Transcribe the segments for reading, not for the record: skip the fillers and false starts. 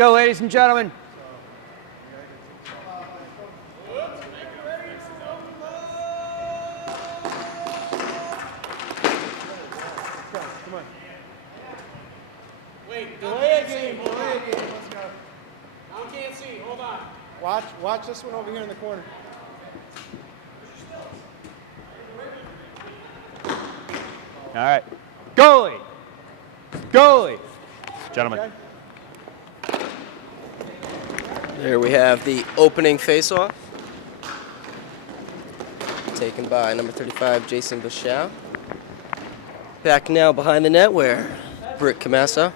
go, ladies and gentlemen. Wait, delay a game, let's go. Now we can't see, hold on. Watch this one over here in the corner. All right. Goalie. Goalie. Gentlemen. There we have the opening faceoff. Taken by number 35, Jason Bouchow. Back now behind the net where Britt Camasso.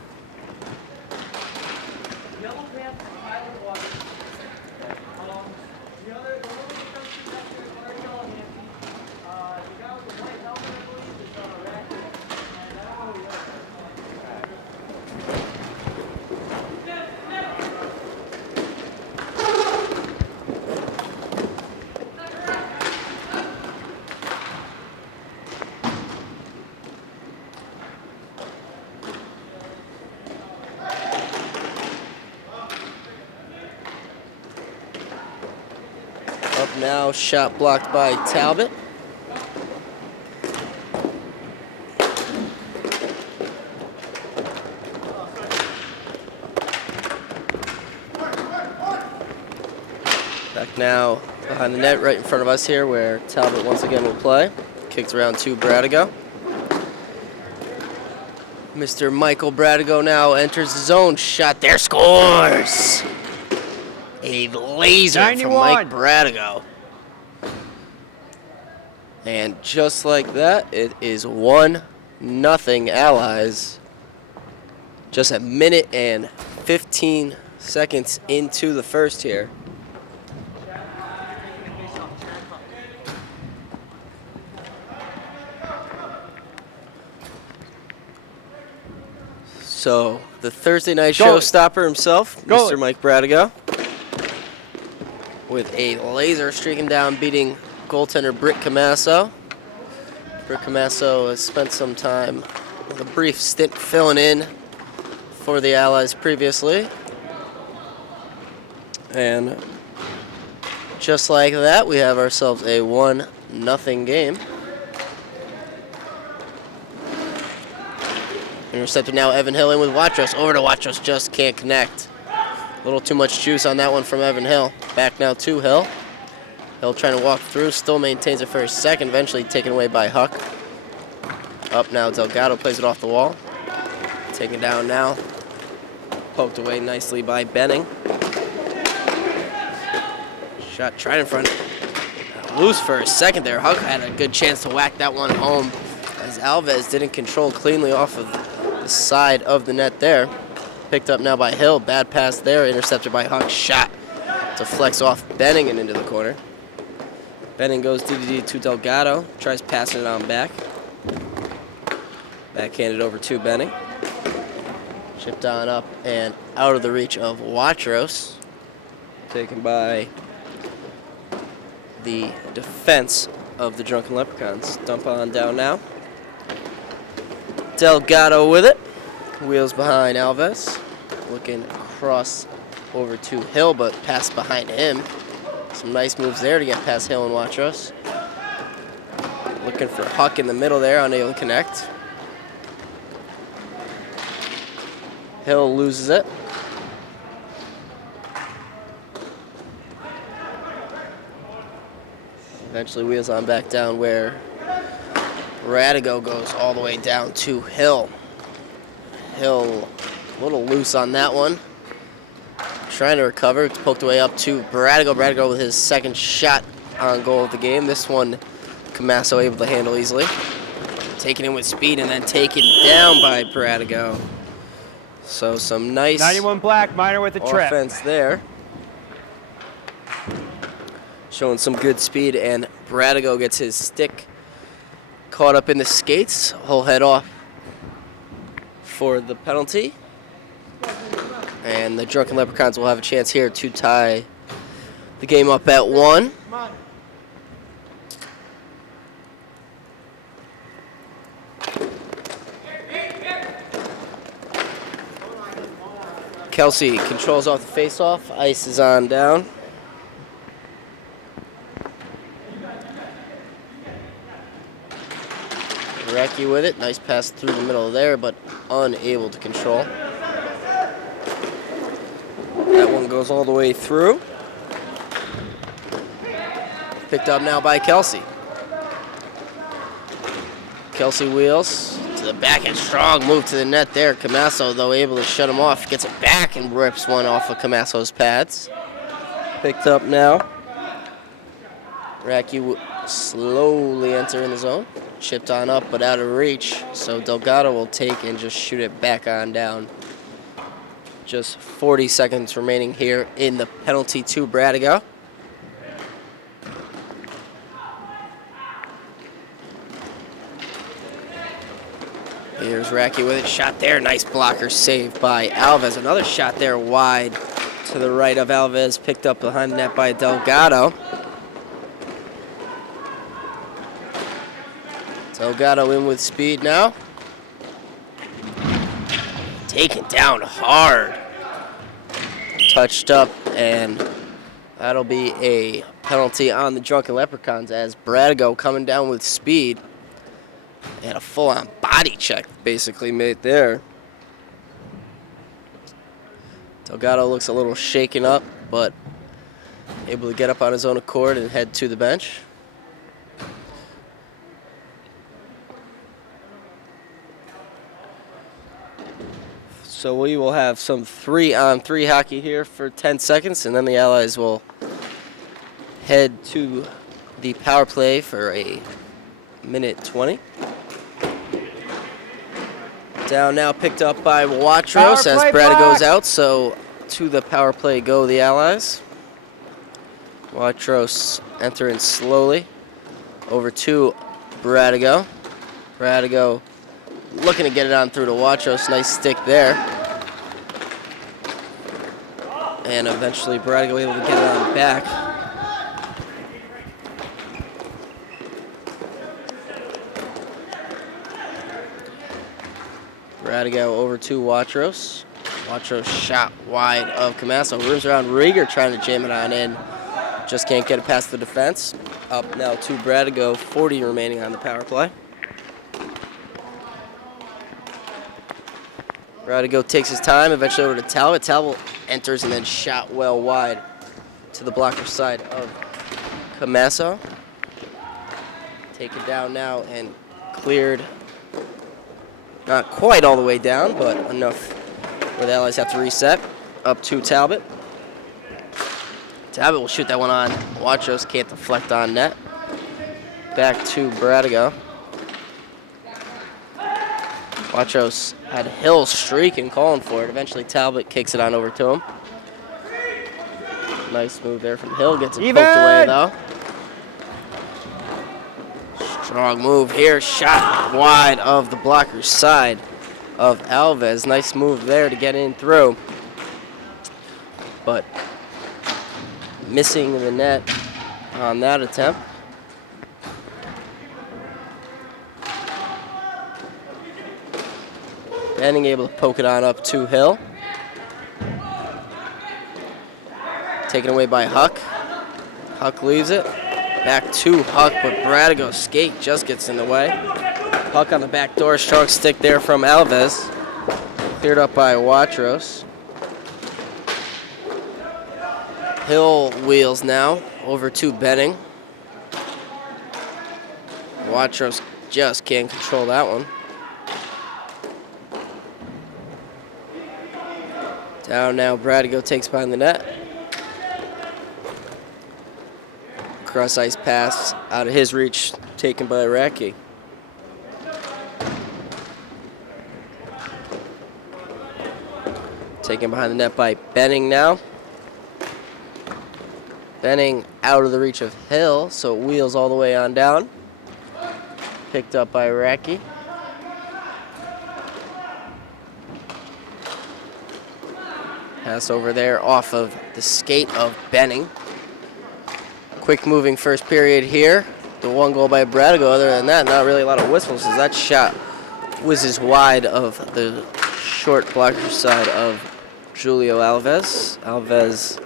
Up now, shot blocked by Talbot. Back now behind the net right in front of us here where Talbot once again will play. Kicked around to Bradigo. Mr. Michael Bradigo now enters the zone. Shot there, scores! A laser 91. from Mike Bradigo. And just like that, it is 1-0 Allies. Just a minute and 15 seconds into the first here. So the Thursday night showstopper himself, Mr. Mike Bradigo, with a laser streaking down, beating goaltender Britt Camasso. Britt Camasso has spent some time, a brief stint filling in for the Allies previously. And just like that, we have ourselves a 1-0 game. Intercepted now, Evan Hill in with Watros. Over to Watros, just can't connect. A little too much juice on that one from Evan Hill. Back now to Hill. Hill trying to walk through, still maintains it for a second, eventually taken away by Huck. Up now, Delgado plays it off the wall. Taken down now. Poked away nicely by Benning. Shot tried in front. Loose for a second there. Huck had a good chance to whack that one home as Alves didn't control cleanly off of the side of the net there. Picked up now by Hill. Bad pass there. Intercepted by Huck. Shot to flex off Benning and into the corner. Benning goes DDD to Delgado. Tries passing it on back. Backhanded over to Benning. Chipped on up and out of the reach of Watros. Taken by the defense of the Drunken Leprechauns. Dump on down now. Delgado with it. Wheels behind Alves. Looking across over to Hill, but pass behind him. Some nice moves there to get past Hill and Watros. Looking for Huck in the middle there, unable to connect. Hill loses it. Eventually wheels on back down where Bradigo goes all the way down to Hill. Hill a little loose on that one. Trying to recover. It's poked away up to Bradigo. Bradigo with his second shot on goal of the game. This one, Camasso able to handle easily. Taken in with speed and then taken down by Bradigo. So some nice 91 Black, Minor with a trip. Offense there. Showing some good speed, and Bradigo gets his stick caught up in the skates. He'll head off for the penalty. And the Drunken Leprechauns will have a chance here to tie the game up at 1. Kelsey controls off the face-off. Ice is on down. Recky with it. Nice pass through the middle there, but unable to control. That one goes all the way through. Picked up now by Kelsey. Kelsey wheels to the backhand. Strong move to the net there. Camasso, though, able to shut him off. Gets it back and rips one off of Camasso's pads. Picked up now. Racky slowly entering the zone. Chipped on up, but out of reach. So Delgado will take and just shoot it back on down. Just 40 seconds remaining here in the penalty to Bradigo. Here's Racky with it. Shot there. Nice blocker saved by Alves. Another shot there wide to the right of Alves. Picked up behind the net by Delgado. Delgado in with speed now. Taken down hard. Touched up, and that'll be a penalty on the Drunken Leprechauns as Bradigo coming down with speed. And a full-on body check basically made there. Delgado looks a little shaken up, but able to get up on his own accord and head to the bench. So we will have some 3-on-3 hockey here for 10 seconds, and then the Allies will head to the power play for a minute 20. Down now picked up by Watros as Brady goes out, so to the power play go the Allies. Watros entering slowly over to Bradigo. Bradigo looking to get it on through to Watros. Nice stick there. And eventually Bradigo able to get it on back. Bradigo over to Watros. Watros shot wide of Camasso. Rooms around Rieger trying to jam it on in. Just can't get it past the defense. Up now to Bradigo, 40 remaining on the power play. Bradigo takes his time, eventually over to Talbot. Talbot enters and then shot well wide to the blocker side of Camasso. Taken down now and cleared. Not quite all the way down, but enough where the Allies have to reset. Up to Talbot. Talbot will shoot that one on. Watros can't deflect on net. Back to Bradigo. Watros had Hill streaking, calling for it. Eventually Talbot kicks it on over to him. Nice move there from Hill. Gets it poked away though. Strong move here. Shot wide of the blocker's side of Alves. Nice move there to get in through. But missing the net on that attempt. Benning able to poke it on up to Hill. Taken away by Huck. Huck leaves it. Back to Huck, but Bradigo's skate just gets in the way. Huck on the back door. Strong stick there from Alves. Cleared up by Watros. Hill wheels now over to Benning. Watros just can't control that one. Down now, Bradigo takes behind the net. Cross ice pass out of his reach, taken by Racky. Taken behind the net by Benning now. Benning out of the reach of Hill, so it wheels all the way on down. Picked up by Racky. Pass over there off of the skate of Benning. Quick moving first period here. The one goal by Bradigo. Other than that, not really a lot of whistles as that shot whizzes wide of the short blocker side of Julio Alves. Alves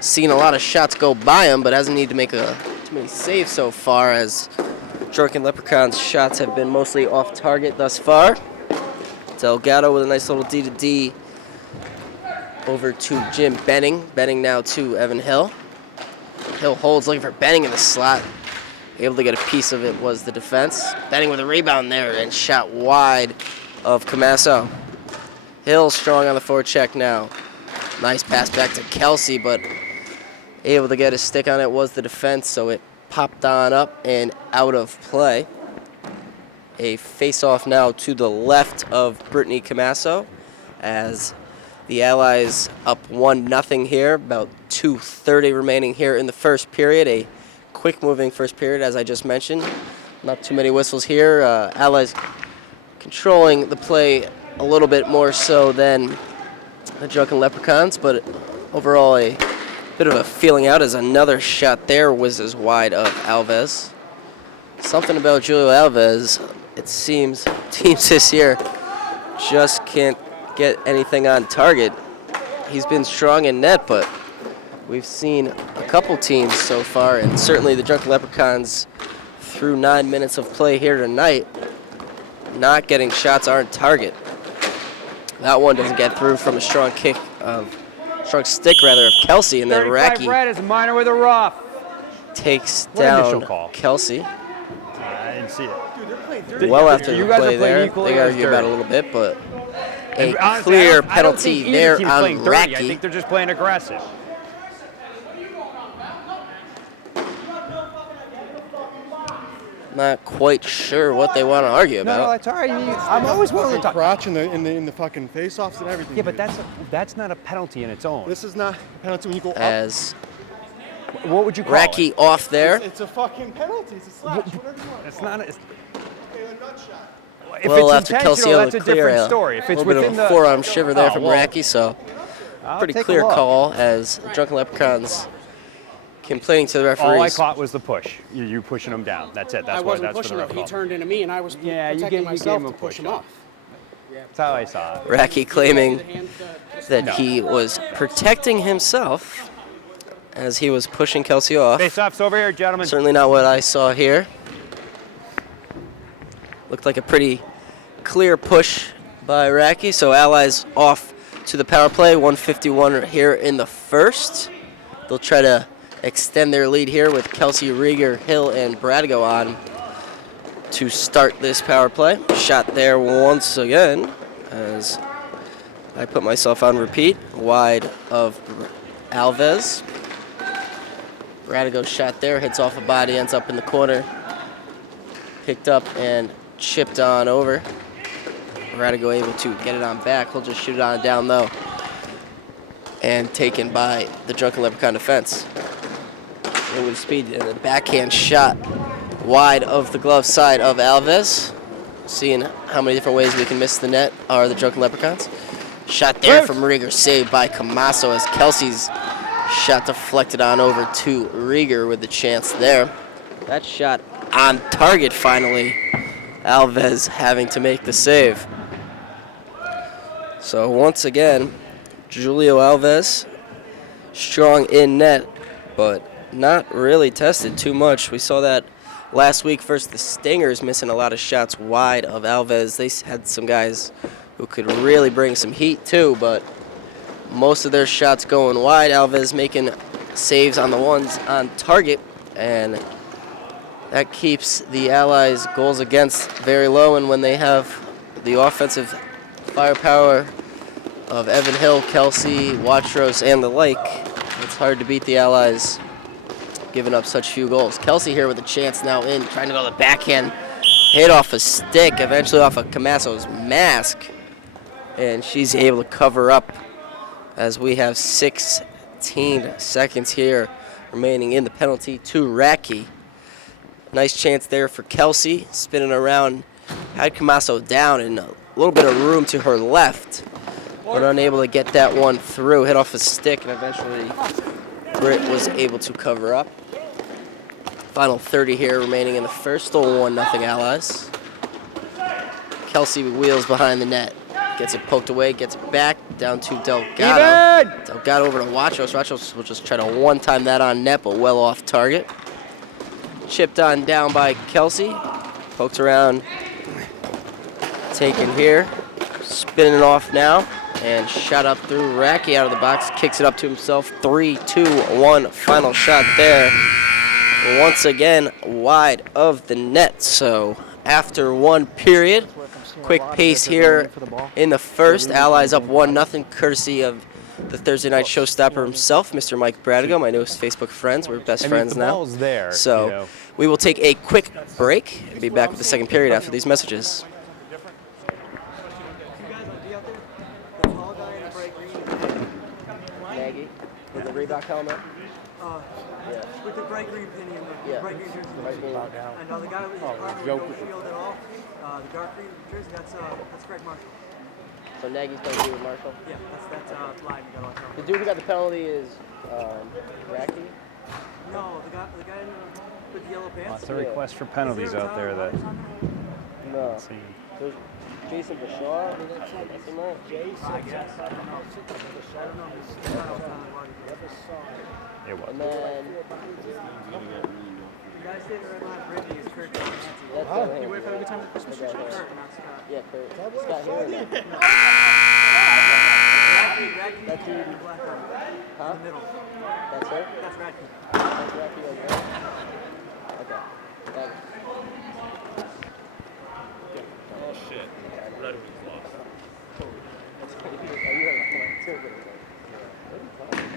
seen a lot of shots go by him, but hasn't needed to make too many saves so far, as Drunken Leprechauns' shots have been mostly off target thus far. Delgado with a nice little D-to-D over to Jim Benning. Benning now to Evan Hill. Hill holds, looking for Benning in the slot. Able to get a piece of it was the defense. Benning with a rebound there and shot wide of Camasso. Hill strong on the forecheck now. Nice pass back to Kelsey, but able to get a stick on it was the defense, so it popped on up and out of play. A face-off now to the left of Brittany Camasso, as the Allies up 1-0 here, about 2:30 remaining here in the first period. A quick-moving first period, as I just mentioned. Not too many whistles here. Allies controlling the play a little bit more so than the Drunken Leprechauns, but overall a bit of a feeling out, as another shot there whizzes wide of Alves. Something about Julio Alves, it seems teams this year just can't get anything on target. He's been strong in net, but we've seen a couple teams so far, and certainly the Drunken Leprechauns through 9 minutes of play here tonight, not getting shots on target. That one doesn't get through from a strong kick strong stick rather of Kelsey, and then 35 Racky red is Minor with a rough. takes What initial down call? Kelsey. I didn't see it. Well after You the guys are play playing there, equally they as argue about it a dirty. little bit, but And a honestly, clear I don't think penalty either there team's on playing dirty. I Racky. think they're just playing aggressive. Not quite sure what they want to argue No, about. it's all right. I'm always willing to talk. Crotch in the fucking face-offs and everything. Yeah, but dude. that's not a penalty in its own. This is not a penalty when you go up. As What would you call Racky it? off there. It's a fucking penalty. It's a slash. Whatever you want. It's not. Okay, a nut shot. If Well, it's after Kelsey intentional, able that's to a clear different a story. If it's little bit of within a the forearm shiver there Oh, from well, Racky, so I'll pretty take a clear look. call, as the Drunken Leprechauns complaining to the All I referees. caught was the push. You pushing him down. That's it. That's I what. wasn't That's what pushing the him. ref He called. turned into me, and I was Yeah, you protecting gave myself him a to push him push-up. off. That's how I saw it. Racky claiming Just that he was protecting himself as he was pushing Kelsey off. Face-offs over here, gentlemen. Certainly not what I saw here. Looked like a pretty clear push by Racky. So Allies off to the power play. 1:51 here in the first. They'll try to extend their lead here with Kelsey, Rieger, Hill, and Bradigo on to start this power play. Shot there once again as I put myself on repeat. Wide of Alves. Bradigo shot there, hits off a body, ends up in the corner. Picked up and chipped on over. Bradigo able to get it on back. He'll just shoot it on down though. And taken by the Drunken Leprechaun defense. With speed and a backhand shot wide of the glove side of Alves. Seeing how many different ways we can miss the net are the Drunken Leprechauns. Shot there from Rieger, saved by Camasso, as Kelsey's shot deflected on over to Rieger with the chance there. That shot on target finally. Alves having to make the save. So once again, Julio Alves strong in net, but not really tested too much. We saw that last week versus the Stingers, missing a lot of shots wide of Alves. They had some guys who could really bring some heat too, but most of their shots going wide. Alves making saves on the ones on target, and that keeps the Allies' goals against very low. And when they have the offensive firepower of Evan Hill, Kelsey, Watros, and the like, it's hard to beat the Allies giving up such few goals. Kelsey here with a chance now in, trying to go the backhand, hit off a stick, eventually off of Camasso's mask, and she's able to cover up as we have 16 seconds here remaining in the penalty to Racky. Nice chance there for Kelsey, spinning around, had Camasso down and a little bit of room to her left, but unable to get that one through, hit off a stick, and eventually Britt was able to cover up. Final 30 here remaining in the first, still 1-0 Allies. Kelsey wheels behind the net, gets it poked away, gets it back, down to Delgado. Even! Delgado over to Watros. Watros will just try to one-time that on net, but well off target. Chipped on down by Kelsey. Poked around. Taken here. Spinning it off now. And shot up through Racky out of the box. Kicks it up to himself. 3, 2, 1. Final shot there. Once again, wide of the net. So after one period, quick pace here in the first. Allies up 1-0, courtesy of the Thursday night showstopper himself, Mr. Mike Bradigo, my newest Facebook friends. We're best friends now. Ball's there, so you know. we will take a quick break and be back with the second period after these messages. Maggie, with the Reebok helmet. With the bright green pin in the bright green jersey. And the guy with his no shield at all, the dark green jersey, that's Greg Marshall. So Nagy's going to be with Marshall? Yeah, that's live. You got on camera. The dude who got the penalty is Racky? No, the guy with the yellow pants. Lots of requests for penalties out there that. No. Let's see. There's Jason Bashar. That's him, right? I guess. I don't know. It was. And then The guy standing right behind Brittany is Kurt Nancy. that's You wait for a good time to Christmas tree? Kurt, not Scott. yeah, Kurt. Scott here. Radke, That's you. black arm. Huh? In the middle. That's her? That's Radke. That's Racky over there. Okay. Thanks. Oh shit. Red Wings lost. Are you having fun? What are you talking about?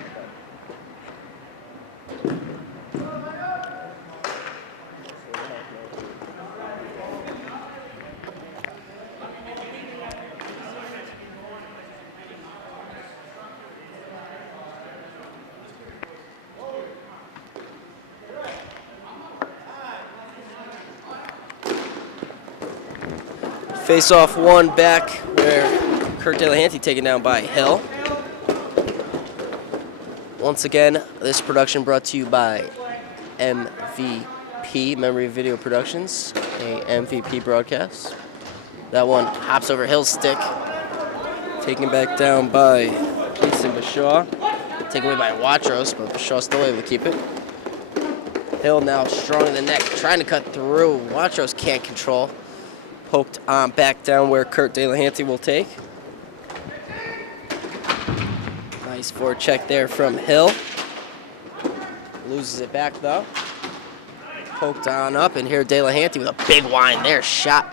Face-off one back where Kurt Delahanty taken down by Hill. Once again, this production brought to you by MVP, Memory Video Productions, a MVP broadcast. That one hops over Hill's stick. Taken back down by Jason Bashaw. Taken away by Watros, but Bashaw still able to keep it. Hill now strong in the neck, trying to cut through. Watros can't control. Poked on back down where Kurt Delahanty will take. Nice forecheck there from Hill. Loses it back though. Poked on up, and here Delahanty with a big wind there. Shot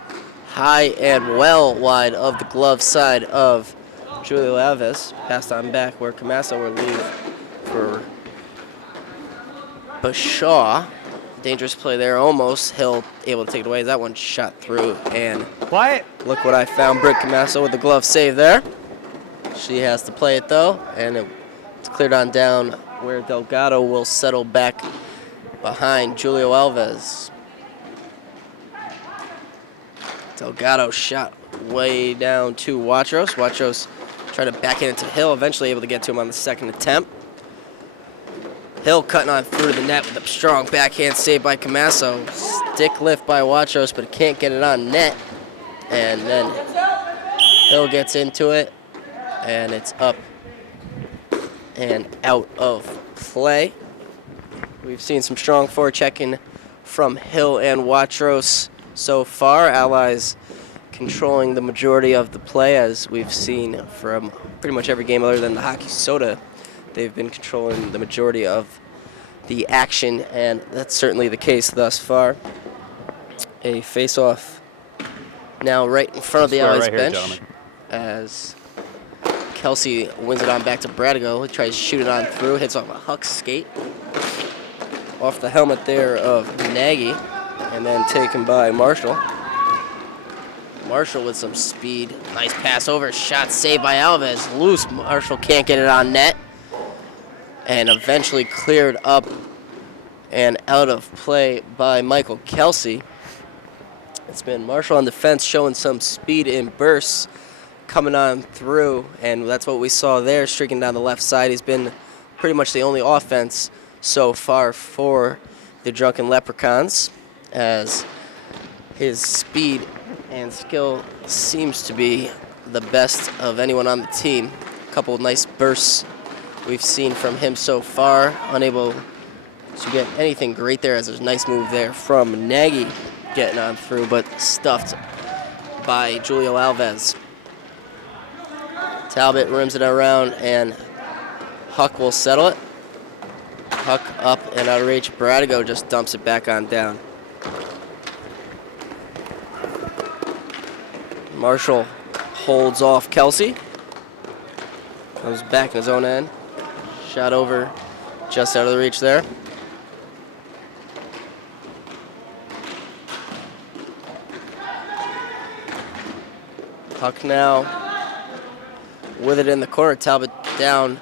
high and well wide of the glove side of Julio Alves. Passed on back where Camasso will leave for Bashaw. Dangerous play there, almost. Hill able to take it away. That one shot through, and Quiet. look what I found. Britt Camasso with the glove save there. She has to play it though, and it's cleared on down where Delgado will settle back behind Julio Alves. Delgado shot way down to Watros. Watros tried to back it into Hill, eventually able to get to him on the second attempt. Hill cutting on through the net with a strong backhand save by Camasso. Stick lift by Watros, but can't get it on net. And then Hill gets into it, and it's up and out of play. We've seen some strong forechecking from Hill and Watros so far. Allies controlling the majority of the play, as we've seen from pretty much every game other than the hockey soda. They've been controlling the majority of the action, and that's certainly the case thus far. A face-off now right in front of the Allies right here, bench, gentlemen. as Kelsey wins it on back to Bradigo. He tries to shoot it on through, hits off a Huck skate off the helmet there of Nagy, and then taken by Marshall. Marshall with some speed. Nice pass over, shot saved by Alves. Loose, Marshall can't get it on net. And eventually cleared up and out of play by Michael Kelsey. It's been Marshall on defense showing some speed in bursts coming on through, and that's what we saw there, streaking down the left side. He's been pretty much the only offense so far for the Drunken Leprechauns, as his speed and skill seems to be the best of anyone on the team. couple of nice bursts we've seen from him so far. Unable to get anything great there, as there's a nice move there from Nagy getting on through, but stuffed by Julio Alves. Talbot rims it around, and Huck will settle it. Huck up and out of reach. Bradigo just dumps it back on down. Marshall holds off Kelsey. Comes back in his own end. Shot over just out of the reach there. Huck now with it in the corner. Talbot down,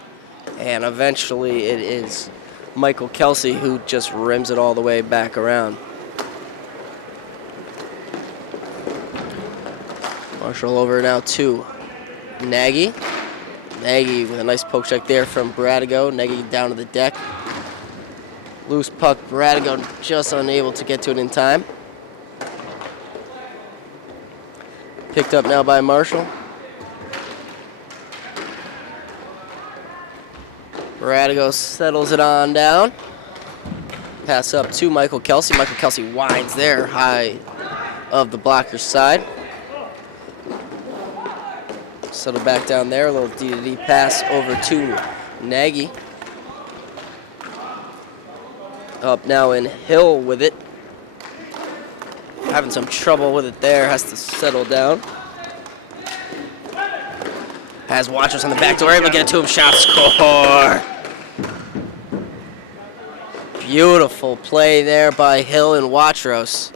and eventually it is Michael Kelsey who just rims it all the way back around. Marshall over now to Nagy. Nagy with a nice poke check there from Bradigo. Nagy down to the deck. Loose puck. Bradigo just unable to get to it in time. Picked up now by Marshall. Bradigo settles it on down. Pass up to Michael Kelsey. Michael Kelsey winds there high of the blocker's side. Settle back down there. A little D-to-D pass over to Nagy. Up now in Hill with it. Having some trouble with it there. Has to settle down. Has Watchers on the back door. Able to get it to him. Shot, score. Beautiful play there by Hill and Watros.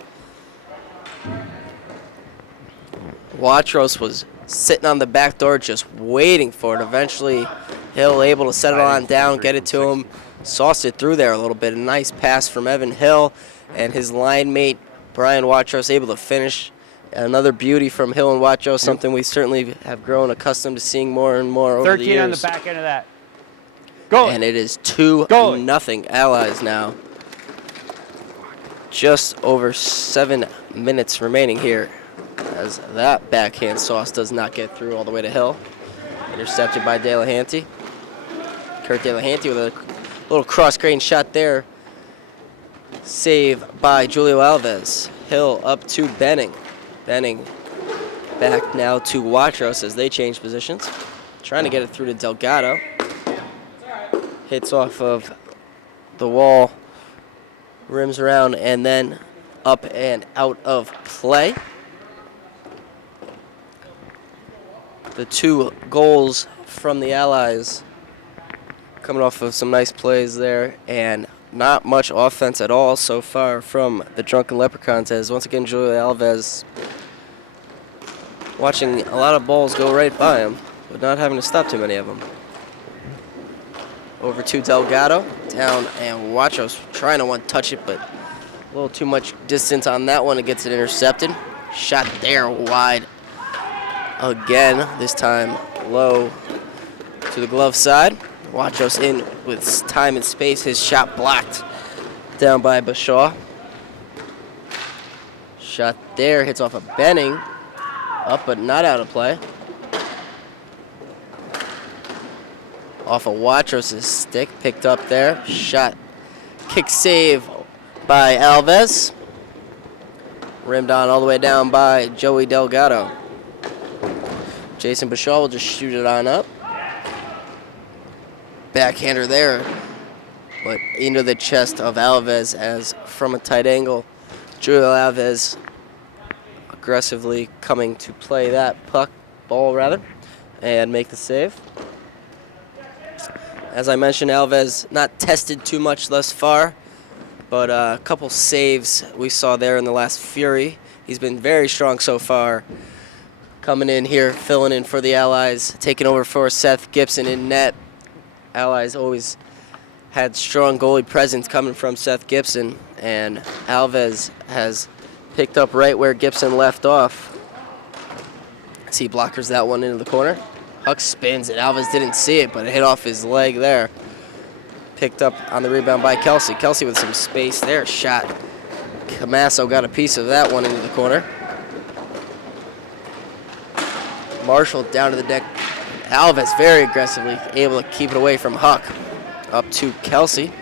Watros was sitting on the back door just waiting for it. Eventually, Hill able to settle on down, get it to him. Sauced it through there a little bit. A nice pass from Evan Hill, and his line mate, Brian Watros, able to finish. Another beauty from Hill and Watros, something we certainly have grown accustomed to seeing more and more over the years. 13 on the back end of that. Go. And it is 2-0 Allies now. Just over 7 minutes remaining here, as that backhand sauce does not get through all the way to Hill. Intercepted by De La Hanty. Kurt De La Hanty with a little cross-grain shot there. Save by Julio Alves. Hill up to Benning. Benning back now to Watros as they change positions. Trying to get it through to Delgado. Hits off of the wall. Rims around and then up and out of play. The 2 goals from the Allies coming off of some nice plays there, and not much offense at all so far from the Drunken Leprechauns, as once again Julio Alves watching a lot of balls go right by him, but not having to stop too many of them. Over to Delgado, down, and Watros trying to one-touch it, but a little too much distance on that one. It gets it intercepted. Shot there wide again, this time low to the glove side. Watros in with time and space. His shot blocked down by Bashaw. Shot there, hits off of Benning. Up but not out of play. Off of Watros' stick, picked up there. Shot, kick save by Alves. Rimmed on all the way down by Joey Delgado. Jason Bashaw will just shoot it on up. Backhander there, but into the chest of Alves, as from a tight angle, Julio Alves aggressively coming to play that ball rather, and make the save. As I mentioned, Alves not tested too much thus far, but a couple saves we saw there in the last Fury. He's been very strong so far. Coming in here, filling in for the Allies, taking over for Seth Gibson in net. Allies always had strong goalie presence coming from Seth Gibson, and Alves has picked up right where Gibson left off. As he blockers that one into the corner. Huck spins it. Alves didn't see it, but it hit off his leg there. Picked up on the rebound by Kelsey. Kelsey with some space there. Shot. Camasso got a piece of that one into the corner. Marshall down to the deck. Alves very aggressively able to keep it away from Huck. Up to Kelsey.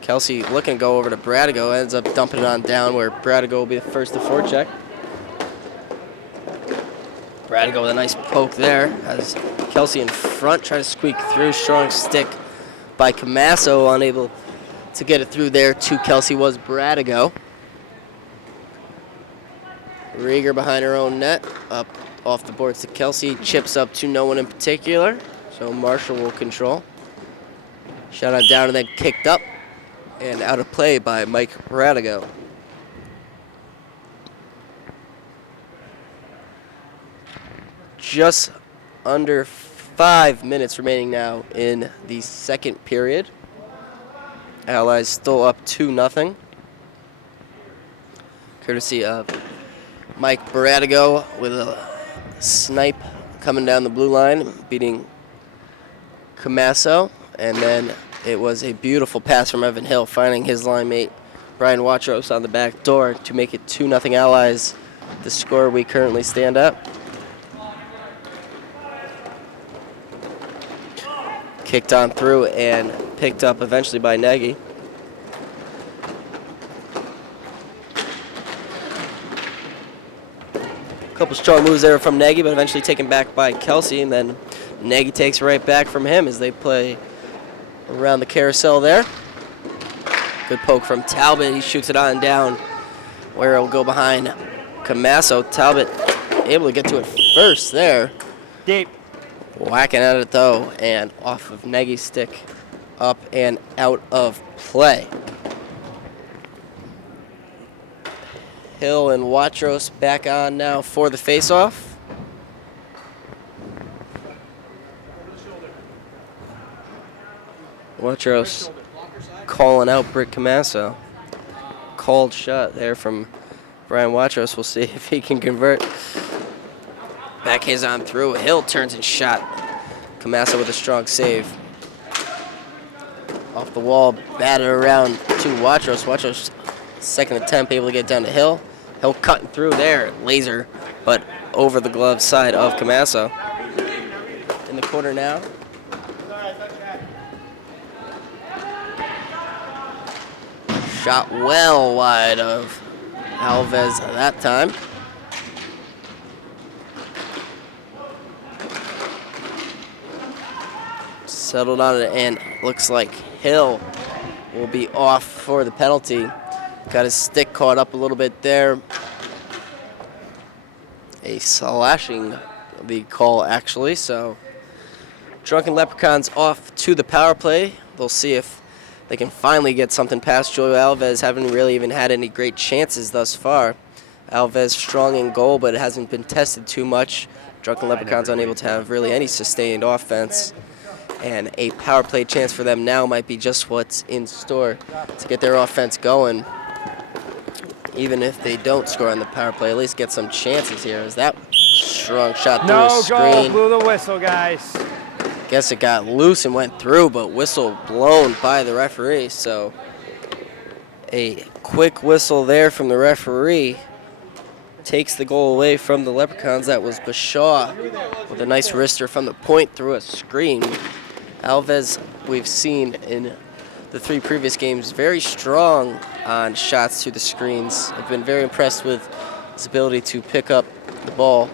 Kelsey looking to go over to Bradigo, ends up dumping it on down where Bradigo will be the first to forecheck. Bradigo with a nice poke there as Kelsey in front, trying to squeak through. Strong stick by Camasso, unable to get it through there to Kelsey was Bradigo. Rieger behind her own net, up off the boards to Kelsey, chips up to no one in particular, so Marshall will control. Shot on down and then kicked up and out of play by Mike Bradigo. Just under 5 minutes remaining now in the second period. Allies still up 2-0. Courtesy of Mike Bradigo with a snipe coming down the blue line, beating Camasso. And then it was a beautiful pass from Evan Hill, finding his line mate Brian Watros on the back door to make it 2-0 Allies, the score we currently stand at. Kicked on through and picked up eventually by Nagy. A couple strong moves there from Nagy, but eventually taken back by Kelsey, and then Nagy takes right back from him as they play around the carousel there. Good poke from Talbot. He shoots it on down where it'll go behind Camasso. Talbot able to get to it first there. Deep. Whacking at it though, and off of Nagy's stick, up and out of play. Hill and Watros back on now for the face-off. Watros calling out Britt Camasso. Called shot there from Brian Watros. We'll see if he can convert. Back his on through. Hill turns and shot. Camasso with a strong save. Off the wall, batted around to Watros. Watros, second attempt, able to get down to Hill. Hill cutting through there. Laser, but over the glove side of Camasso. In the corner now. Shot well wide of Alves that time. Settled on it, and looks like Hill will be off for the penalty. Got his stick caught up a little bit there. A slashing, the call actually. So Drunken Leprechauns off to the power play. They'll see if they can finally get something past Julio Alves. Haven't really even had any great chances thus far. Alves strong in goal, but it hasn't been tested too much. Drunken Leprechauns unable to have really any sustained offense. And a power play chance for them now might be just what's in store to get their offense going. Even if they don't score on the power play, at least get some chances here. Is that strong shot through the screen? No goal, blew the whistle, guys. Guess it got loose and went through, but whistle blown by the referee. So a quick whistle there from the referee takes the goal away from the Leprechauns. That was Bashaw with a nice wrister from the point through a screen. Alves, we've seen in the 3 previous games, very strong on shots through the screens. I've been very impressed with his ability to pick up the ball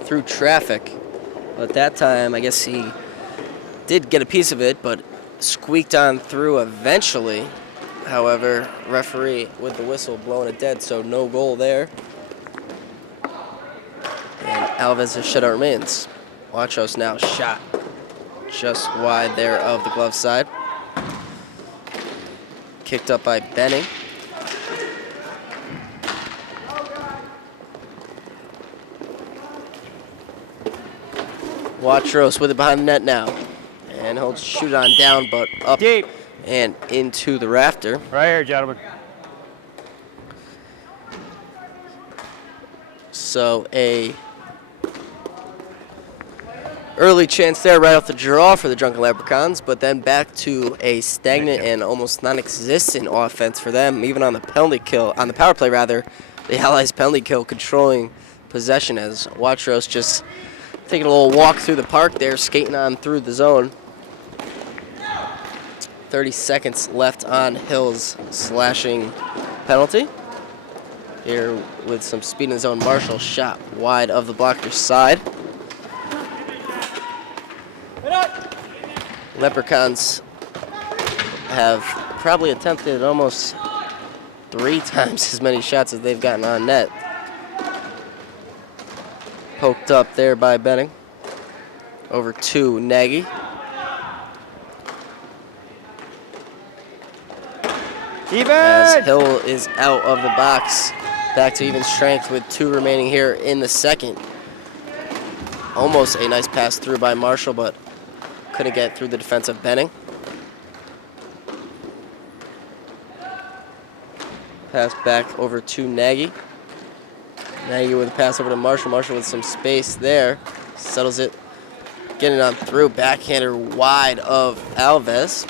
through traffic. But that time, I guess he did get a piece of it, but squeaked on through eventually. However, referee with the whistle blowing it dead, so no goal there. And Alves' shutout remains. Watros now shot just wide there of the glove side. Kicked up by Benning. Watros with it behind the net now. And he'll shoot on down, but up Deep. And into the rafter. Right here, gentlemen. So a early chance there right off the draw for the Drunken Leprechauns, but then back to a stagnant and almost non-existent offense for them, even on the penalty kill, on the power play rather. The Allies penalty kill controlling possession as Watros just taking a little walk through the park there, skating on through the zone. 30 seconds left on Hill's slashing penalty. Here with some speed in the zone, Marshall shot wide of the blocker's side. Leprechauns have probably attempted almost 3 times as many shots as they've gotten on net. Poked up there by Benning. Over to Nagy. Even! As Hill is out of the box. Back to even strength with 2 remaining here in the second. Almost a nice pass through by Marshall, but couldn't get through the defense of Benning. Pass back over to Nagy. Nagy with a pass over to Marshall. Marshall with some space there. Settles it. Getting it on through. Backhander wide of Alves.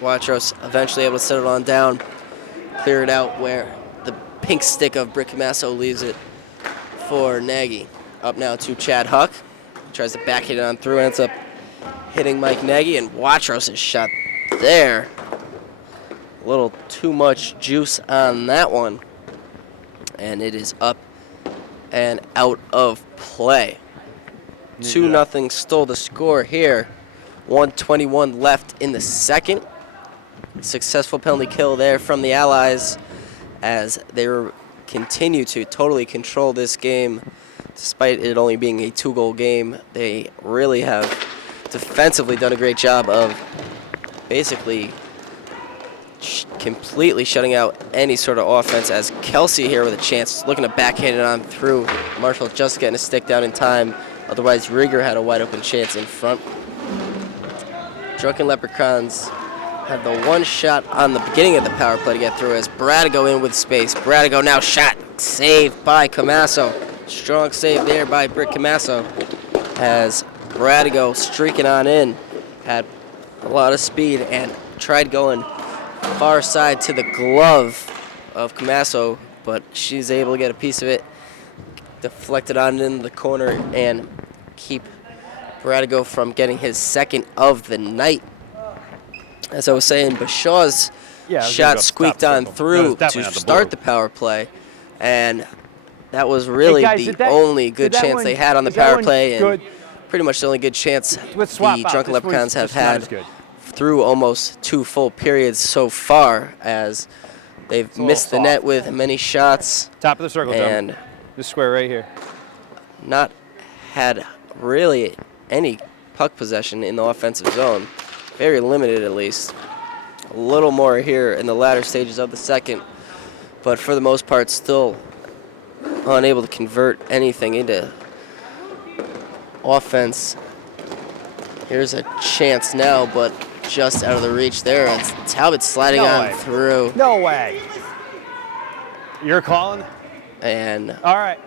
Watros eventually able to set it on down. Clear it out where the pink stick of Brick Camasso leaves it for Nagy. Up now to Chad Huck. Tries to back hit it on through. Ends up hitting Mike Nagy. And Watros' shot there. A little too much juice on that one. And it is up and out of play. 2-0 stole the score here. 1:21 left in the second. Successful penalty kill there from the Allies as they continue to totally control this game. Despite it only being a 2-goal game, they really have defensively done a great job of basically completely shutting out any sort of offense, as Kelsey here with a chance, looking to backhand it on through. Marshall just getting a stick down in time. Otherwise, Rieger had a wide open chance in front. Drunken Leprechauns had the one shot on the beginning of the power play to get through as Bradigo in with space. Bradigo now shot, saved by Camasso. Strong save there by Brick Camasso as Bradigo streaking on in. Had a lot of speed and tried going far side to the glove of Camasso, but she's able to get a piece of it, deflect it on into the corner, and keep Bradigo from getting his second of the night. As I was saying, Bashaw's shot squeaked on through to start the power play, and that was really the only good chance they had on the power play, and pretty much the only good chance the Drunken Leprechauns have had through almost 2 full periods so far, as they've missed the net with many shots. Top of the circle, and this square right here. Not had really any puck possession in the offensive zone. Very limited, at least. A little more here in the latter stages of the second, but for the most part still unable to convert anything into offense. Here's a chance now, but just out of the reach there. It's Talbot sliding on through. No way. You're calling? And all right.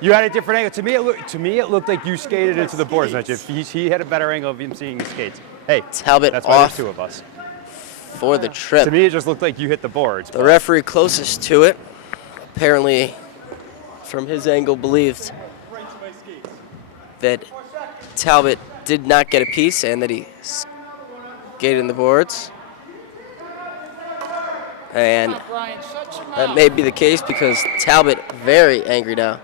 You had a different angle. To me, it looked like you skated into the boards. If he had a better angle of him seeing his skates. Hey, Talbot that's why off there's 2 of us. For the trip. To me, it just looked like you hit the boards. The referee closest to it, apparently, from his angle, believed that Talbot did not get a piece and that he skated in the boards. And that may be the case because Talbot very angry now,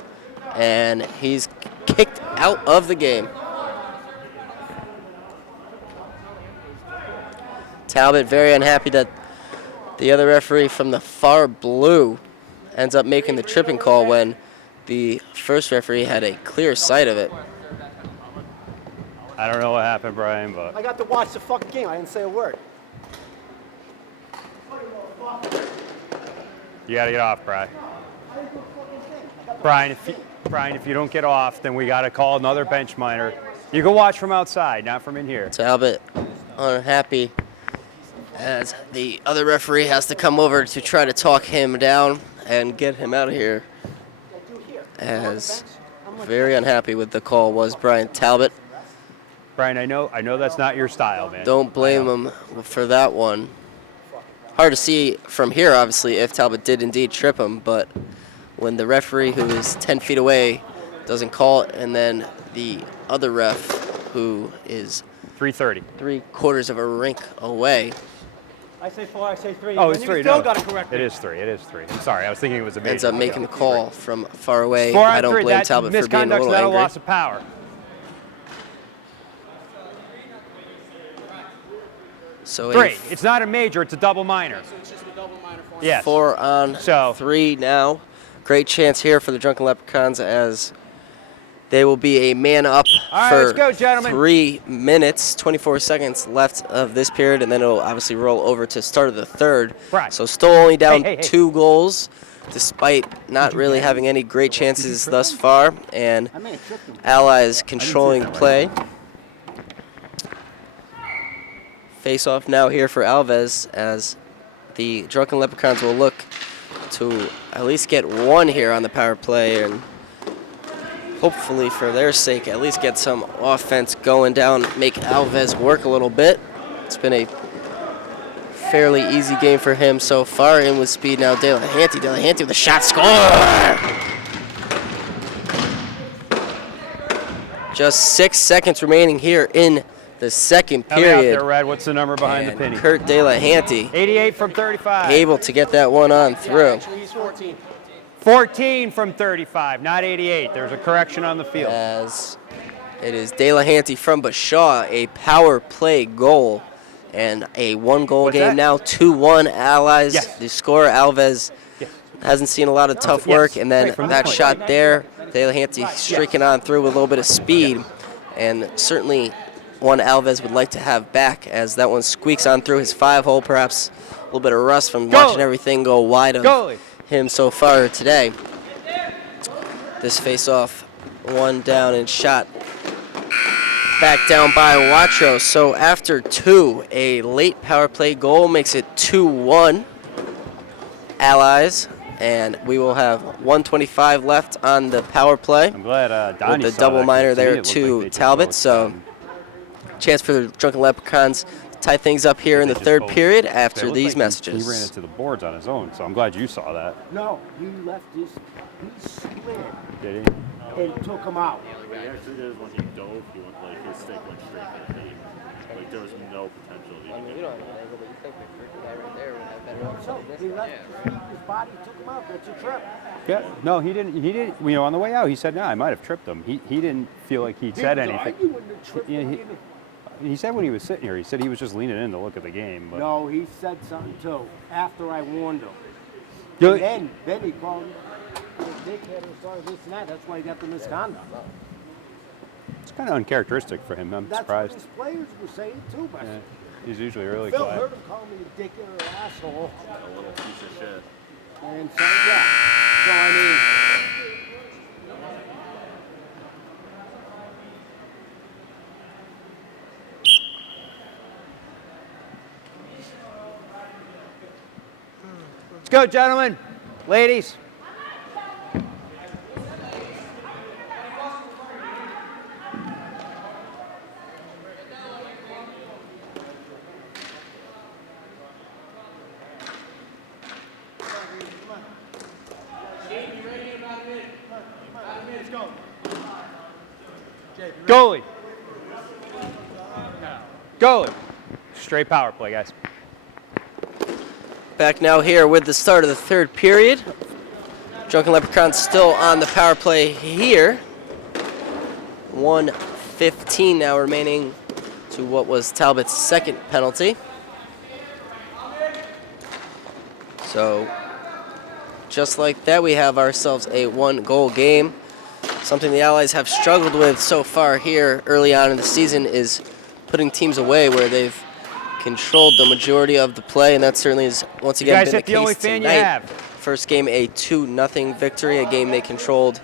and he's kicked out of the game. Talbot very unhappy that the other referee from the far blue ends up making the tripping call when the first referee had a clear sight of it. I don't know what happened, Brian, but I got to watch the fucking game. I didn't say a word. you got to get off, Brian. Brian, if you don't get off, then we got to call another bench minor. You can watch from outside, not from in here. Talbot unhappy as the other referee has to come over to try to talk him down and get him out of here. As very unhappy with the call was Brian Talbot. Brian, I know that's not your style, man. Don't blame him for that one. Hard to see from here, obviously, if Talbot did indeed trip him, but when the referee, who is 10 feet away, doesn't call it, and then the other ref, who is 3:30. 3/4 of a rink away. I say 4, I say 3. Oh, and it's you 3. still No, got to correct it me. is 3. It is 3. I'm sorry. I was thinking it was a major. Ends up making the call from far away. 4 on I don't 3. blame That's Talbot for being a misconduct's little not angry. a loss of power. So 3. It's not a major. It's a double minor. So it's just a double minor for him. Yes. 4 on So- 3 now. Great chance here for the Drunken Leprechauns as they will be a man up All right, for let's go, gentlemen. 3 minutes, 24 seconds left of this period, and then it'll obviously roll over to start of the third. Right. So still only down Hey. 2 goals, despite not really having any great chances thus far, and Allies controlling play. Face off now here for Alves as the Drunken Leprechauns will look to at least get 1 here on the power play, and hopefully for their sake at least get some offense going down, make Alves work a little bit. It's been a fairly easy game for him so far, in with speed now. De La Hanty with a shot, score! Just 6 seconds remaining here in the second Help me out period. there, Red. What's the number behind the And penny? Kurt De La Hanty 88 from 35. able to get that one on through. Actually, he's 14. 14 from 35, not 88. There's a correction on the field. As it is De La Hanty from Bashaw, a power play goal, and a 1-goal What's game that? now, 2-1 Allies. Yes. The scorer, Alves, Yes. hasn't seen a lot of tough Yes. work, and then Right, from this that point. shot there, De La Hanty streaking on through with a little bit of speed, and certainly one Alves would like to have back, as that one squeaks on through his 5-hole, perhaps a little bit of rust from watching everything go wide of Goalie. him so far today. This face-off, 1 down and shot back down by Watro. So after 2, a late power play goal makes it 2-1 Allies, and we will have 1:25 left on the power play. I'm glad Donnie With the saw double that, 'cause minor to me there it looked to like they just Talbot, both, so chance for the Drunken Leprechauns to tie things up here in the they just third both- period they after looked these like messages. He ran into the boards on his own, so I'm glad you saw that. No, he left he slid Did he? and took him out. What he actually did is when he dove, he went like his stick went straight to the feet. Like there was no potential to even get So he left his body, took him out. That's a trip. Yeah. No, he didn't. He didn't. You know, on the way out, he said, "No, I might have tripped him." He didn't feel like he said was anything. arguing the trip Yeah, wasn't he said when he was sitting here, he said he was just leaning in to look at the game. But No, he said something too after I warned him. You- And then he called me a dickhead or sorry, this and that. That's why he got the misconduct. it's kind of uncharacteristic for him. I'm That's surprised. what his players were saying too. But Yeah, he's usually really Phil quiet. heard him call me a dickhead or asshole. a little piece of shit. And so, yeah. So, I mean, Let's go, gentlemen, ladies. Goalie. Goalie. Straight power play, guys. Back now here with the start of the third period. Drunken Leprechauns still on the power play here. 1:15 now remaining to what was Talbot's second penalty. So just like that, we have ourselves a 1-goal game. Something the Allies have struggled with so far here early on in the season is putting teams away where they've controlled the majority of the play, and that certainly is once You again guys been hit the the only case fan you tonight. have. First game a 2-0 victory, a game they controlled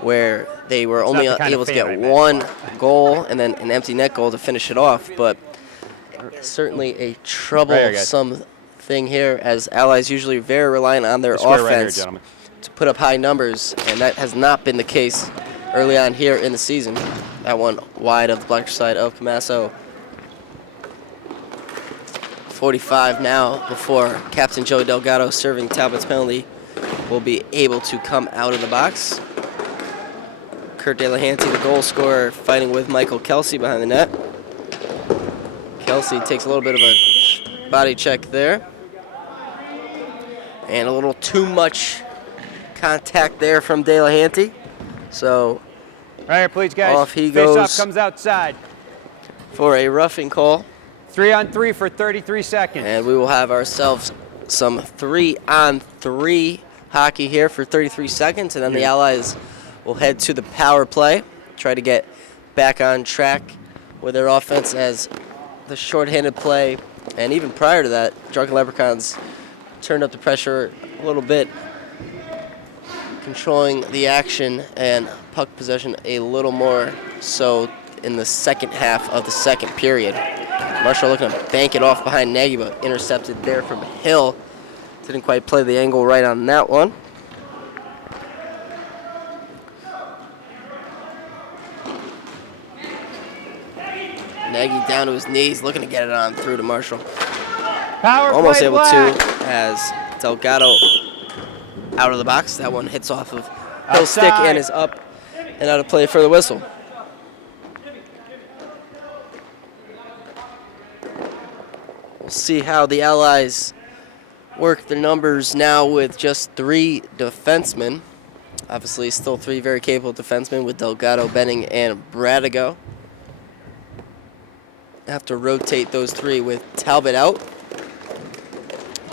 where they were only not the kind of able to fan get I meant. 1 goal and then an empty net goal to finish it off. But certainly a troublesome thing here, as Allies usually very reliant on their Square right here, offense gentlemen. to put up high numbers, and that has not been the case early on here in the season. That one wide of the black side of Camasso. 45 now before Captain Joey Delgado serving Talbot's penalty will be able to come out of the box. Kurt Delahanty, the goal scorer, fighting with Michael Kelsey behind the net. Kelsey takes a little bit of a body check there. And a little too much contact there from Delahanty. So Right here, please, guys. off he Face-off goes comes outside. for a roughing call. 3-on-3 for 33 seconds. And we will have ourselves some 3-on-3 hockey here for 33 seconds. And then the Allies will head to the power play, try to get back on track with their offense as the shorthanded play. And even prior to that, Drunken Leprechauns turned up the pressure a little bit, controlling the action and puck possession a little more so in the second half of the second period. Marshall looking to bank it off behind Nagy, but intercepted there from Hill. Didn't quite play the angle right on that one. Nagy down to his knees, looking to get it on through to Marshall. Power Almost play able black. to, as Delgado out of the box. That one hits off of Hill's stick Outside. and is up and out of play for the whistle. We'll see how the Allies work their numbers now with just 3 defensemen. Obviously, still 3 very capable defensemen with Delgado, Benning, and Bradigo. Have to rotate those 3 with Talbot out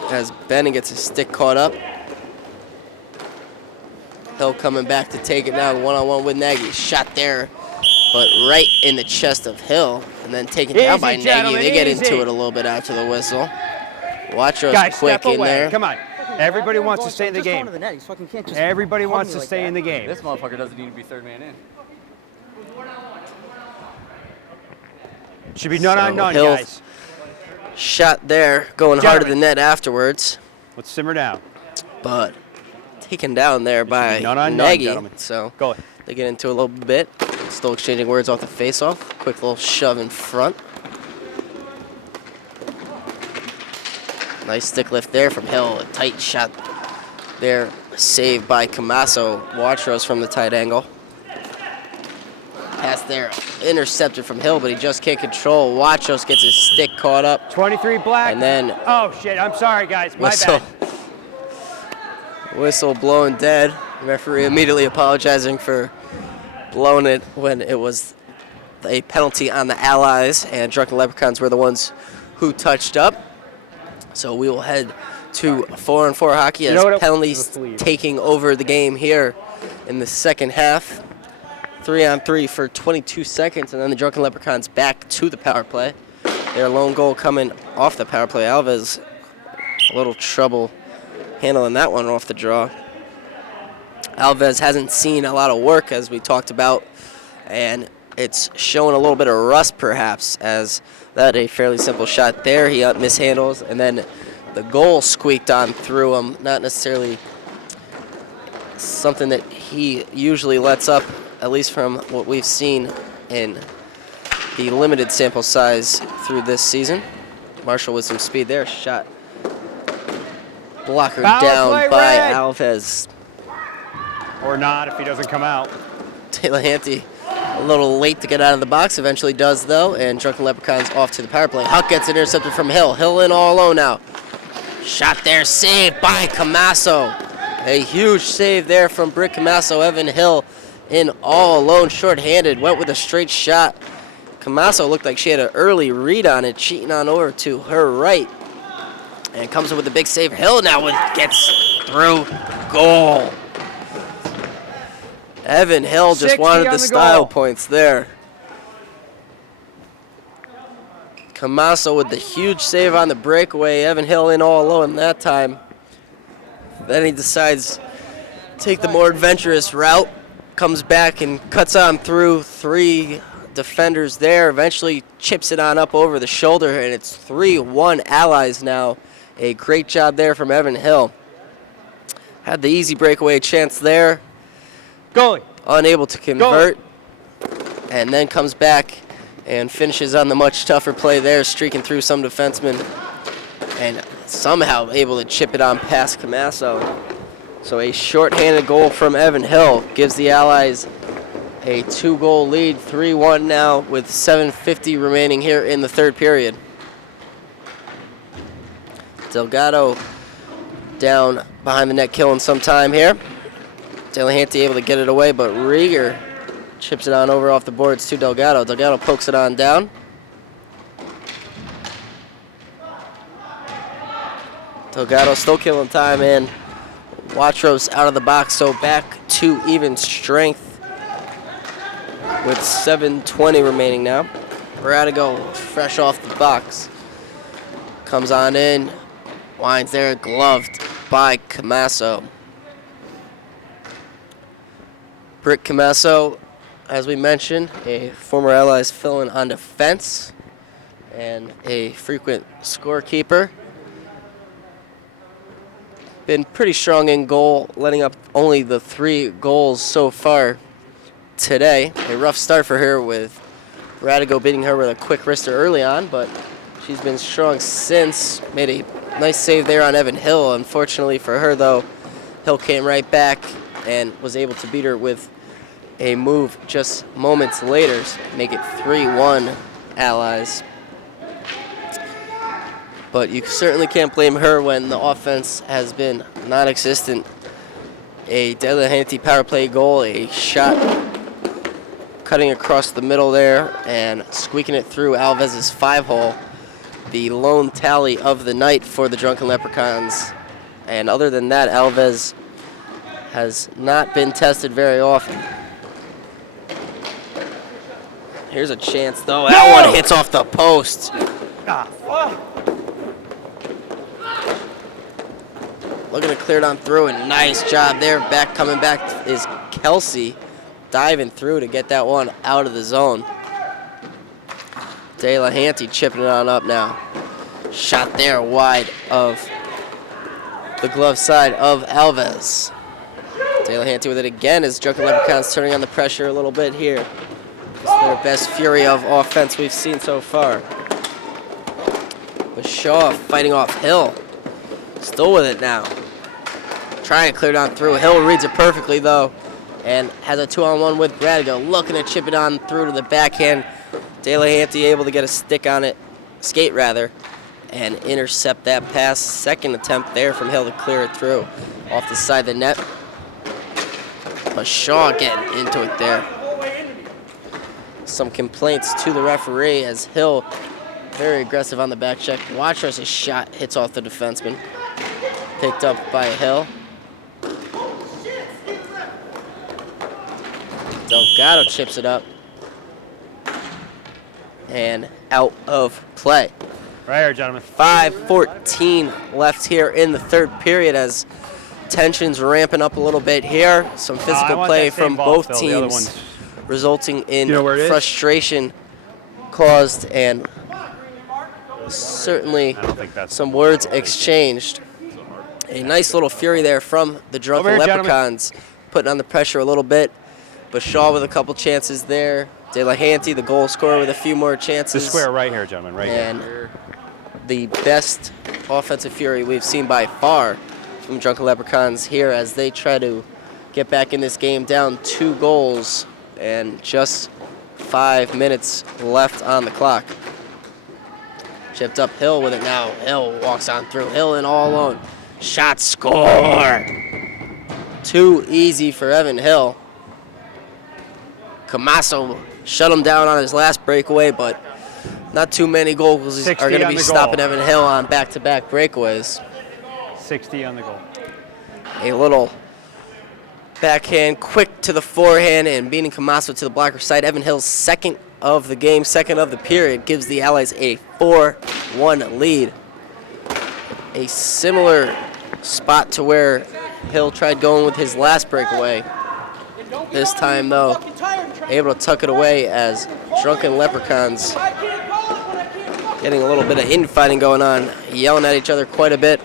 as Benning gets his stick caught up. Hill coming back to take it now, one-on-one with Nagy. Shot there, but right in the chest of Hill, and then taken down by Nagy. gentlemen, They get easy. into it a little bit after the whistle. Watro's Guys, quick step in away. there. Come on. Everybody wants to stay in the Just going game. to the net. You fucking can't just Everybody hug wants me to like stay that. in the game. This motherfucker doesn't need to be third man in. Should be none on So none, Hill guys. shot there, going hard to the Gentlemen. net afterwards, Let's simmer down. but taken down there by none on none, Nagy. gentlemen. So Go ahead. they get into a little bit. Still exchanging words off the face-off. Quick little shove in front. Nice stick lift there from Hill. A tight shot there. Saved by Camasso. Watros from the tight angle. Pass there. Intercepted from Hill, but he just can't control. Watros gets his stick caught up. 23 black. And then Oh, shit. I'm sorry, guys. My whistle. bad. Whistle blowing dead. Referee immediately apologizing for blowing it when it was a penalty on the Allies, and Drunken Leprechauns were the ones who touched up. So we will head to 4-on-4 hockey as know what? penalties Let's leave. taking over the game here in the second half. 3-on-3 for 22 seconds, and then the Drunken Leprechauns back to the power play. Their lone goal coming off the power play. Alves, a little trouble handling that one off the draw. Alves hasn't seen a lot of work, as we talked about, and it's showing a little bit of rust, perhaps, as that a fairly simple shot there. He mishandles, and then the goal squeaked on through him. Not necessarily something that he usually lets up, at least from what we've seen in the limited sample size through this season. Marshall with some speed there. Shot blocker Power down play, by Red. Alves. Or not if he doesn't come out. Delahanty a little late to get out of the box. Eventually does, though, and Drunken Leprechauns off to the power play. Huck gets it intercepted from Hill. Hill in all alone now. Shot there, saved by Camasso. A huge save there from Brick Camasso. Evan Hill in all alone, short-handed, went with a straight shot. Camasso looked like she had an early read on it, cheating on over to her right. And comes in with a big save. Hill now gets through goal. Evan Hill just 60 wanted on the the style goal. points there. Camasso with the huge save on the breakaway. Evan Hill in all alone that time. Then he decides to take the more adventurous route. Comes back and cuts on through 3 defenders there. Eventually chips it on up over the shoulder, and it's 3-1 Allies now. A great job there from Evan Hill. Had the easy breakaway chance there. Goalie. Unable to convert. And then comes back and finishes on the much tougher play there, streaking through some defensemen. And somehow able to chip it on past Camasso. So a shorthanded goal from Evan Hill gives the Allies a 2-goal lead, 3-1 now with 7:50 remaining here in the third period. Delgado down behind the net, killing some time here. Delahanty able to get it away, but Rieger chips it on over off the boards to Delgado. Delgado pokes it on down. Delgado still killing time, and Watros out of the box, so back to even strength with 7:20 remaining now. Radigo fresh off the box. Comes on in, winds there, gloved by Camasso. Britt Camasso, as we mentioned, a former Allies fill-in on defense and a frequent scorekeeper. Been pretty strong in goal, letting up only the 3 goals so far today. A rough start for her, with Radigo beating her with a quick wrister early on, but she's been strong since. Made a nice save there on Evan Hill. Unfortunately for her, though, Hill came right back and was able to beat her with a move just moments later, make it 3-1 Allies. But you certainly can't blame her when the offense has been non-existent. A Delahanty power play goal, a shot cutting across the middle there and squeaking it through Alves's 5-hole. The lone tally of the night for the Drunken Leprechauns. And other than that, Alves has not been tested very often. Here's a chance, though. That one hits off the post. Looking to clear it on through, and nice job there. Coming back is Kelsey, diving through to get that one out of the zone. Delahanty chipping it on up now. Shot there wide of the glove side of Alves. Delahanty with it again as Drunken Leprechauns turning on the pressure a little bit here. It's their best fury of offense we've seen so far. With Shaw fighting off Hill. Still with it now. Trying to clear it on through. Hill reads it perfectly, though, and has a 2-on-1 with Radigo. Looking to chip it on through to the backhand. Delahanty able to get a skate rather, and intercept that pass. Second attempt there from Hill to clear it through off the side of the net. But Shaw getting into it there. Some complaints to the referee as Hill very aggressive on the back check. Watros' shot hits off the defenseman. Picked up by Hill. Delgado chips it up. And out of play. Right here, gentlemen. 5:14 left here in the third period as tensions ramping up a little bit here. Some physical play from both teams, resulting in frustration caused and certainly some words exchanged. A nice little fury there from the Drunken Leprechauns, putting on the pressure a little bit. But Shaw with a couple chances there. Delahanty, the goal scorer, with a few more chances. The square right here, gentlemen, right and here. The best offensive fury we've seen by far from Drunken Leprechauns here as they try to get back in this game, down 2 goals and just 5 minutes left on the clock. Chipped up Hill with it now. Hill walks on through. Hill in all alone. Shot, score! Too easy for Evan Hill. Camasso shut him down on his last breakaway, but not too many goals are going to be stopping Evan Hill on back-to-back breakaways. 60 on the goal. A little backhand, quick to the forehand, and beating Camasso to the blocker side. Evan Hill's second of the game, second of the period, gives the Allies a 4-1 lead. A similar spot to where Hill tried going with his last breakaway. This time, though, able to tuck it away as Drunken Leprechauns getting a little bit of infighting going on, yelling at each other quite a bit,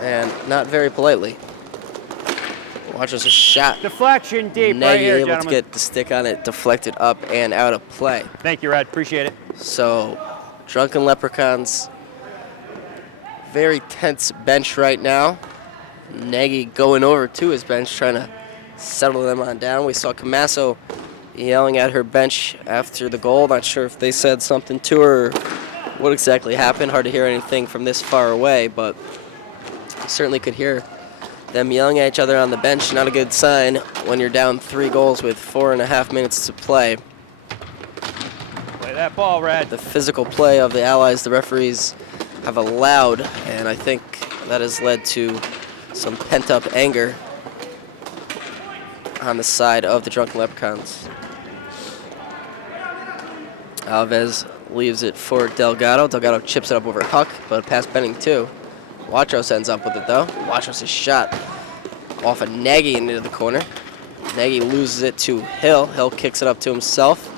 and not very politely. Watch us a shot. Deflection deep Nagy right here, able gentlemen. to get the stick on it, deflected up and out of play. Thank you, Red. Appreciate it. So, Drunken Leprechauns Very tense bench right now. Nagy going over to his bench, trying to settle them on down. We saw Camasso yelling at her bench after the goal. Not sure if they said something to her or what exactly happened. Hard to hear anything from this far away, but you certainly could hear them yelling at each other on the bench. Not a good sign when you're down 3 goals with 4.5 minutes to play. Play that ball, Red. The physical play of the Allies, the referees have allowed, and I think that has led to some pent-up anger on the side of the Drunken Leprechauns. Alves leaves it for Delgado. Delgado chips it up over Huck, but past Benning too. Watros ends up with it though. Watros' shot off of Nagy into the corner. Nagy loses it to Hill. Hill kicks it up to himself.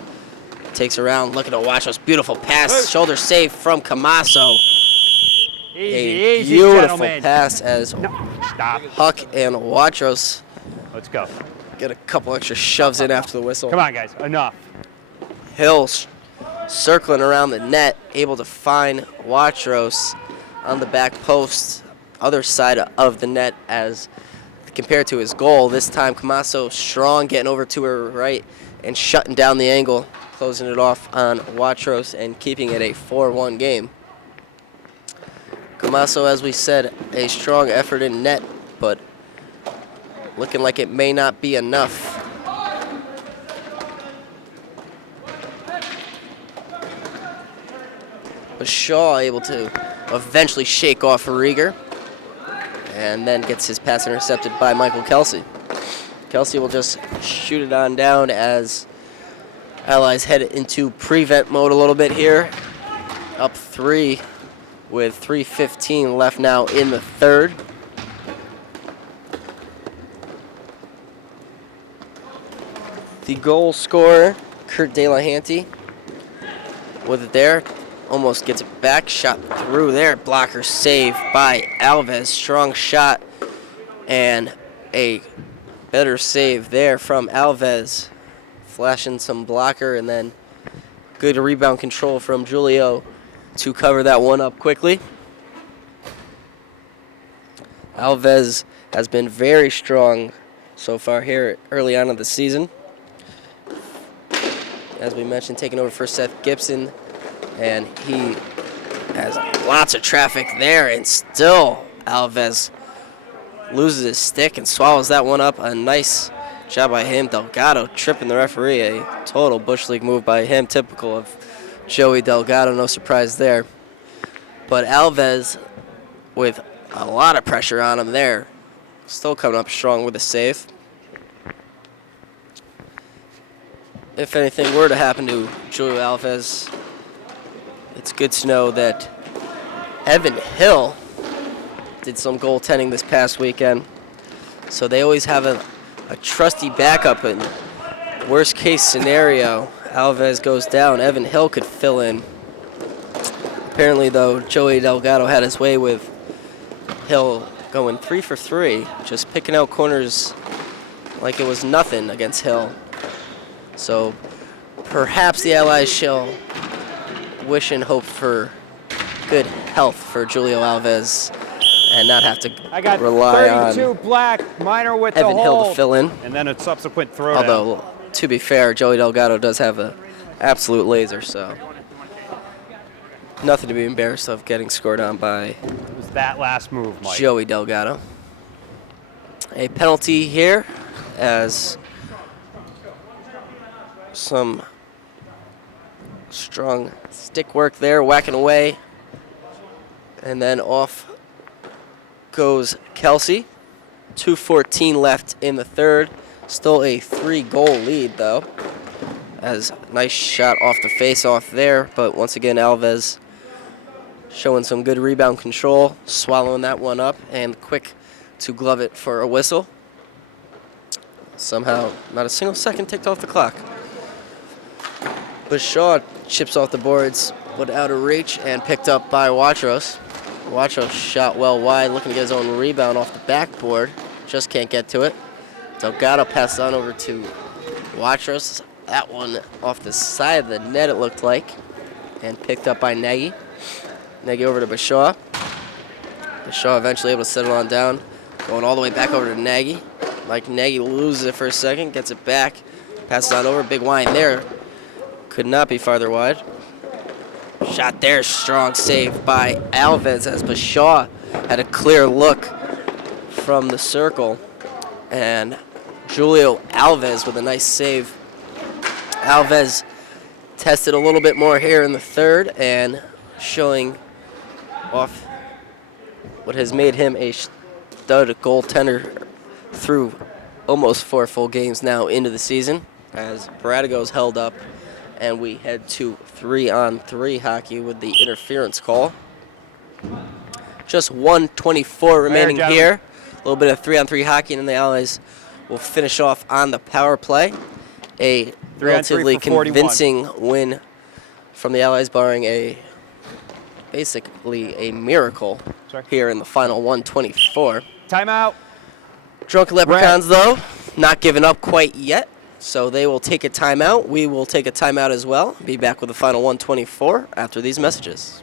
Takes around, looking at Watros. Beautiful pass, shoulder save from Camasso. A Easy, beautiful gentlemen. pass as Stop. Huck and Watros Let's go. get a couple extra shoves in after the whistle. Come on, guys. Enough. Hill circling around the net, able to find Watros on the back post, other side of the net as compared to his goal. This time Camasso strong, getting over to her right and shutting down the angle, closing it off on Watros and keeping it a 4-1 game. Camasso, as we said, a strong effort in net, but looking like it may not be enough. But Shaw able to eventually shake off Rieger and then gets his pass intercepted by Michael Kelsey. Kelsey will just shoot it on down as Allies head into prevent mode a little bit here. Up 3 with 3:15 left now in the third. The goal scorer, Kurt Delahanty, with it there. Almost gets it back, shot through there. Blocker save by Alves. Strong shot and a better save there from Alves. Flashing some blocker and then good rebound control from Julio to cover that one up quickly. Alves has been very strong so far here early on in the season. As we mentioned, taking over for Seth Gibson. And he has lots of traffic there, and still Alves loses his stick and swallows that one up. A nice job by him. Delgado tripping the referee. A total Bush League move by him, typical of Joey Delgado. No surprise there. But Alves, with a lot of pressure on him there, still coming up strong with a save. If anything were to happen to Julio Alves, it's good to know that Evan Hill did some goaltending this past weekend. So they always have a trusty backup. In worst case scenario, Alves goes down, Evan Hill could fill in. Apparently, though, Joey Delgado had his way with Hill going 3 for 3, just picking out corners like it was nothing against Hill. So perhaps the Allies shall wish and hope for good health for Julio Alves and not have to I got rely 32 on black, minor with Evan the Hill hold, to fill in. and then a subsequent throwdown. Although, to be fair, Joey Delgado does have an absolute laser, so nothing to be embarrassed of getting scored on by It was that last move, Mike. Joey Delgado. A penalty here as some strong stick work there, whacking away. And then off goes Kelsey. 2:14 left in the third. Still a 3-goal lead, though. As nice shot off the face-off there, but once again, Alves showing some good rebound control, swallowing that one up, and quick to glove it for a whistle. Somehow, not a single second ticked off the clock. Bashaw chips off the boards, but out of reach and picked up by Watros. Watros shot well wide, looking to get his own rebound off the backboard. Just can't get to it. Delgado passed on over to Watros. That one off the side of the net, it looked like, and picked up by Nagy. Nagy over to Bashaw. Shaw eventually able to settle on down, going all the way back over to Nagy. Mike Nagy loses it for a second, gets it back, passes on over. Big line there. Could not be farther wide. Shot there, strong save by Alves as Bashaw had a clear look from the circle. And Julio Alves with a nice save. Alves tested a little bit more here in the third and showing off what has made him a stud goaltender through almost 4 full games now into the season, as Braddock's held up, and we head to 3-on-3 hockey with the interference call. Just 1:24 remaining here. A little bit of 3-on-3 hockey, and then the Allies will finish off on the power play. A relatively convincing win from the Allies, barring basically a miracle here in the final 1:24. Timeout. Drunken Leprechauns, though, not giving up quite yet, so they will take a timeout. We will take a timeout as well. Be back with the final 1:24 after these messages.